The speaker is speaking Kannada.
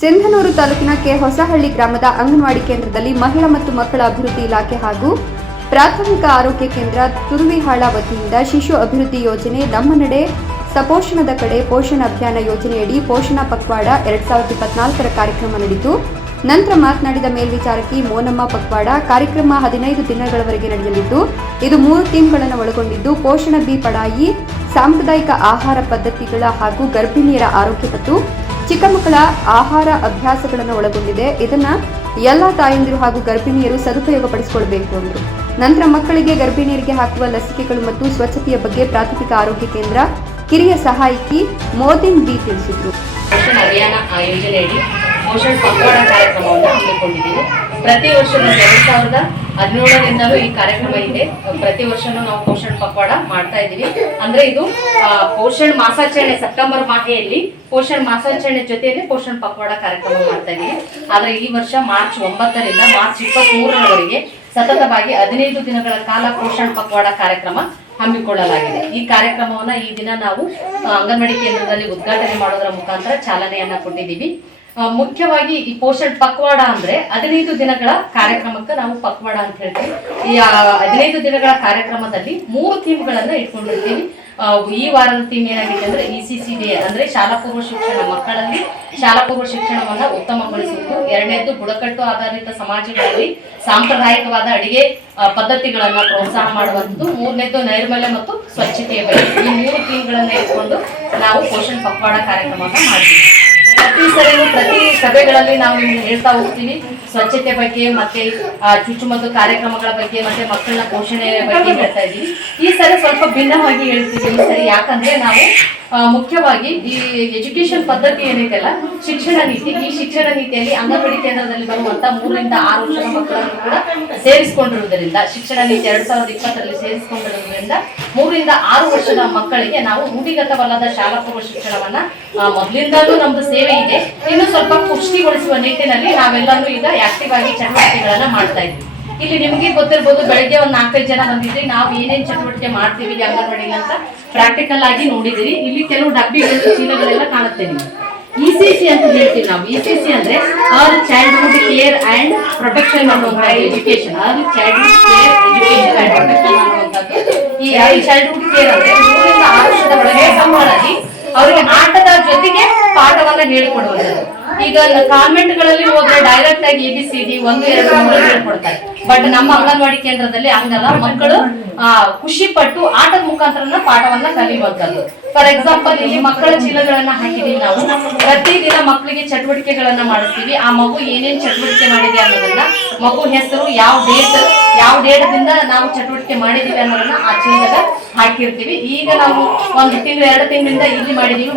ಸಿಂಧನೂರು ತಾಲೂಕಿನ ಕೆ ಹೊಸಹಳ್ಳಿ ಗ್ರಾಮದ ಅಂಗನವಾಡಿ ಕೇಂದ್ರದಲ್ಲಿ ಮಹಿಳಾ ಮತ್ತು ಮಕ್ಕಳ ಅಭಿವೃದ್ಧಿ ಇಲಾಖೆ ಹಾಗೂ ಪ್ರಾಥಮಿಕ ಆರೋಗ್ಯ ಕೇಂದ್ರ ತುರುವಿಹಾಳ ವತಿಯಿಂದ ಶಿಶು ಅಭಿವೃದ್ಧಿ ಯೋಜನೆ ನಮ್ಮ ನಡೆ ಸಪೋಷಣದ ಕಡೆ ಪೋಷಣ ಅಭಿಯಾನ ಯೋಜನೆಯಡಿ ಪೋಷಣ ಪಕ್ವಾಡ ಎರಡ್ ಸಾವಿರದ ಇಪ್ಪತ್ನಾಲ್ಕರ ಕಾರ್ಯಕ್ರಮ ನಡೆಯಿತು. ನಂತರ ಮಾತನಾಡಿದ ಮೇಲ್ವಿಚಾರಕಿ ಮೋನಮ್ಮ ಪಕ್ವಾಡ, ಕಾರ್ಯಕ್ರಮ ಹದಿನೈದು ದಿನಗಳವರೆಗೆ ನಡೆಯಲಿದ್ದು, ಇದು ಮೂರು ಥೀಮ್ಗಳನ್ನು ಒಳಗೊಂಡಿದ್ದು, ಪೋಷಣ ಬಿ ಪಡಾಯಿ, ಸಾಂಪ್ರದಾಯಿಕ ಆಹಾರ ಪದ್ಧತಿಗಳ ಹಾಗೂ ಗರ್ಭಿಣಿಯರ ಆರೋಗ್ಯ ಮತ್ತು ಚಿಕ್ಕ ಮಕ್ಕಳ ಆಹಾರ ಅಭ್ಯಾಸಗಳನ್ನು ಒಳಗೊಂಡಿದೆ. ಇದನ್ನ ಎಲ್ಲ ತಾಯಂದಿರು ಹಾಗೂ ಗರ್ಭಿಣಿಯರು ಸದುಪಯೋಗ ಪಡಿಸಿಕೊಳ್ಬೇಕು ಅಂದರು. ನಂತರ ಮಕ್ಕಳಿಗೆ ಗರ್ಭಿಣಿಯರಿಗೆ ಹಾಕುವ ಲಸಿಕೆಗಳು ಮತ್ತು ಸ್ವಚ್ಛತೆಯ ಬಗ್ಗೆ ಪ್ರಾಥಮಿಕ ಆರೋಗ್ಯ ಕೇಂದ್ರ ಕಿರಿಯ ಸಹಾಯಕಿ ಮೋದಿನ್ ಬಿ ತಿಳಿಸಿದ್ರು. ಪೋಷಣ್ ಕಾರ್ಯಕ್ರಮವನ್ನು ಹಮ್ಮಿಕೊಂಡಿದ್ದೀವಿ. ಪ್ರತಿ ವರ್ಷ ಎರಡ್ ಸಾವಿರದ ಹದಿನೇಳರಿಂದಲೂ ಈ ಕಾರ್ಯಕ್ರಮ ಇದೆ. ಪ್ರತಿ ವರ್ಷನೂ ನಾವು ಪೋಷಣ್ ಪಕ್ವಾಡ ಮಾಡ್ತಾ ಇದೀವಿ ಅಂದ್ರೆ ಇದು ಪೋಷಣ ಮಾಸಾಚರಣೆ, ಸೆಪ್ಟೆಂಬರ್ ಮಾಹೆಯಲ್ಲಿ ಪೋಷಣ್ ಮಾಸಾಚರಣೆ ಜೊತೆಯಲ್ಲಿ ಪೋಷಣ್ ಪಕ್ವಾಡ ಕಾರ್ಯಕ್ರಮ ಮಾಡ್ತಾ ಇದೀವಿ ಆದ್ರೆ ಈ ವರ್ಷ ಮಾರ್ಚ್ ಒಂಬತ್ತರಿಂದ ಮಾರ್ಚ್ ಇಪ್ಪತ್ತ್ ಮೂರರವರೆಗೆ ಸತತವಾಗಿ ಹದಿನೈದು ದಿನಗಳ ಕಾಲ ಪೋಷಣ್ ಪಕ್ವಾಡ ಕಾರ್ಯಕ್ರಮ ಹಮ್ಮಿಕೊಳ್ಳಲಾಗಿದೆ. ಈ ಕಾರ್ಯಕ್ರಮವನ್ನ ಈ ದಿನ ನಾವು ಅಂಗನವಾಡಿ ಕೇಂದ್ರದಲ್ಲಿ ಉದ್ಘಾಟನೆ ಮಾಡೋದರ ಮುಖಾಂತರ ಚಾಲನೆಯನ್ನ ಕೊಟ್ಟಿದ್ದೀವಿ. ಮುಖ್ಯವಾಗಿ ಈ ಪೋಷಣ್ ಪಕ್ವಾಡ ಅಂದ್ರೆ ಹದಿನೈದು ದಿನಗಳ ಕಾರ್ಯಕ್ರಮಕ್ಕೆ ನಾವು ಪಕ್ವಾಡ ಅಂತ ಹೇಳ್ತೀವಿ. ಈ ಹದಿನೈದು ದಿನಗಳ ಕಾರ್ಯಕ್ರಮದಲ್ಲಿ ಮೂರು ಥೀಮ್ಗಳನ್ನ ಇಟ್ಕೊಂಡಿರ್ತೀವಿ. ಈ ವಾರದ ಥೀಮ್ ಏನಾಗಿದೆ ಅಂದ್ರೆ ಇ ಸಿ ಸಿ ಡಿ ಅಂದ್ರೆ ಶಾಲಾ ಪೂರ್ವ ಶಿಕ್ಷಣ ಮಕ್ಕಳಲ್ಲಿ ಶಾಲಾ ಪೂರ್ವ ಶಿಕ್ಷಣವನ್ನ ಉತ್ತಮಗೊಳಿಸುವುದು. ಎರಡನೇದು ಬುಡಕಟ್ಟು ಆಧಾರಿತ ಸಮಾಜಗಳಲ್ಲಿ ಸಾಂಪ್ರದಾಯಿಕವಾದ ಅಡಿಗೆ ಪದ್ಧತಿಗಳನ್ನ ಪ್ರೋತ್ಸಾಹ ಮಾಡುವಂಥದ್ದು. ಮೂರನೇದು ನೈರ್ಮಲ್ಯ ಮತ್ತು ಸ್ವಚ್ಛತೆಯ ಬಗ್ಗೆ. ಈ ಮೂರು ಥೀಮ್ಗಳನ್ನ ಇಟ್ಕೊಂಡು ನಾವು ಪೋಷಣ್ ಪಕ್ವಾಡ ಕಾರ್ಯಕ್ರಮವನ್ನು ಮಾಡ್ತೀವಿ. ಪ್ರತಿ ಸರಿ ಪ್ರತಿ ಸಭೆಗಳಲ್ಲಿ ನಾವು ನಿಮ್ಗೆ ಹೇಳ್ತಾ ಹೋಗ್ತೀವಿ. ಸ್ವಚ್ಛತೆ ಬಗ್ಗೆ ಮತ್ತೆ ಚುಚ್ಚುಮದ್ದು ಕಾರ್ಯಕ್ರಮಗಳ ಬಗ್ಗೆ, ಮತ್ತೆ ಮಕ್ಕಳನ್ನ ಪೋಷಣೆ ಬಗ್ಗೆ ಹೇಳ್ತಾ ಇದ್ದೀವಿ. ಈ ಸರಿ ಸ್ವಲ್ಪ ಭಿನ್ನವಾಗಿ ಹೇಳ್ತೀವಿ ಈ ಸರಿ. ಯಾಕಂದ್ರೆ ನಾವು ಮುಖ್ಯವಾಗಿ ಈ ಎಜುಕೇಶನ್ ಪದ್ಧತಿ ಏನೈತಲ್ಲ ಶಿಕ್ಷಣ ನೀತಿ. ಈ ಶಿಕ್ಷಣ ನೀತಿಯಲ್ಲಿ ಅಂಗನವಾಡಿ ಕೇಂದ್ರದಲ್ಲಿ ಬರುವಂತ ಮೂರರಿಂದ ಆರು ವರ್ಷದ ಮಕ್ಕಳನ್ನು ಕೂಡ ಸೇರಿಸಿಕೊಂಡಿರುವುದರಿಂದ, ಶಿಕ್ಷಣ ನೀತಿ ಎರಡ್ ಸಾವಿರದ ಇಪ್ಪತ್ತರಲ್ಲಿ ಸೇರಿಸಿಕೊಂಡಿರುವುದರಿಂದ ಮೂರರಿಂದ ಆರು ವರ್ಷದ ಮಕ್ಕಳಿಗೆ ನಾವು ರೂಢಿಗತವಲ್ಲದ ಶಾಲಾ ಪೂರ್ವ ಶಿಕ್ಷಣವನ್ನ ಮೊದಲಿಂದಲೂ ನಮ್ದು ಸೇವೆ ಇದೆ. ಇನ್ನು ಸ್ವಲ್ಪ ಪುಷ್ಟಿಗೊಳಿಸುವ ನಿಟ್ಟಿನಲ್ಲಿ ನಾವೆಲ್ಲರೂ ಈಗ ಆಕ್ಟಿವ್ ಆಗಿ ಚಟುವಟಿಕೆಗಳನ್ನ ಮಾಡ್ತಾ ಇದ್ವಿ ಇಲ್ಲಿ ನಿಮಗೆ ಗೊತ್ತಿರ್ಬೋದು, ಬೆಳಗ್ಗೆ ಒಂದ್ ನಾಲ್ಕೈದು ಜನ ಬಂದಿದ್ರಿ. ನಾವು ಏನೇನ್ ಚಟುವಟಿಕೆ ಮಾಡ್ತೀವಿ ಇಲ್ಲಿ ಅಂಗನವಾಡಿ ಅಂತ ಪ್ರಾಕ್ಟಿಕಲ್ ಆಗಿ ನೋಡಿದಿರಿ ಇಲ್ಲಿ ಕೆಲವು ಡಬ್ಬಿಗಳು, ಚೀಲಗಳೆಲ್ಲ ಕಾಣುತ್ತೆ ನೀವು ಇ ಸಿ ಸಿ ಅಂತ ಹೇಳ್ತೀವಿ ನಾವು. ಇ ಸಿ ಸಿ ಅಂದ್ರೆ all childhood care and protection ಅನ್ನುವಂಥ education all childhood care education ಈ ಚೈಲ್ಡ್ಹುಡ್ ಕೇರ್ ಅಂದ್ರೆ ಆರು ವರ್ಷದ ಒಳಗೆ ಪಾಠವನ್ನ ಹೇಳಿಕೊಡುವಂಥದ್ದು ಈಗ ಕಾನ್ವೆಂಟ್ಗಳಲ್ಲಿ ಹೋದ್ರೆ ಡೈರೆಕ್ಟ್ ಆಗಿ ಎ ಬಿ ಸಿ ಡಿ ಒಂದು, ಎರಡು ಮೂರು ಹೇಳ್ಕೊಡ್ತಾರೆ. ಬಟ್ ನಮ್ಮ ಅಂಗನವಾಡಿ ಕೇಂದ್ರದಲ್ಲಿ ಹಂಗಲ್ಲ. ಮಕ್ಕಳು ಖುಷಿ ಪಟ್ಟು ಆಟದ ಮುಖಾಂತರ ಪಾಠವನ್ನ ಕಲಿಯುವಂತದ್ದು ಫಾರ್ ಎಕ್ಸಾಂಪಲ್ ಇಲ್ಲಿ ಮಕ್ಕಳ ಚೀಲಗಳನ್ನ ಹಾಕಿದೀವಿ ನಾವು. ಪ್ರತಿದಿನ ಮಕ್ಕಳಿಗೆ ಚಟುವಟಿಕೆಗಳನ್ನ ಮಾಡಿಸ್ತೀವಿ. ಆ ಮಗು ಏನೇನ್ ಚಟುವಟಿಕೆ ಮಾಡಿದೆ ಅನ್ನೋದನ್ನ, ಮಗು ಹೆಸರು, ಯಾವ ಡೇಟ್ ಯಾವ ಡೇಟದಿಂದ ನಾವು ಚಟುವಟಿಕೆ ಮಾಡಿದೀವಿ ಅನ್ನೋದನ್ನ ಆ ಚೀಲದಾಗ ಹಾಕಿರ್ತೀವಿ. ಈಗ ನಾವು ಒಂದು ತಿಂಗಳು, ಎರಡು ತಿಂಗಳಿಂದ ಇಲ್ಲಿ ಮಾಡಿದೀವಿ.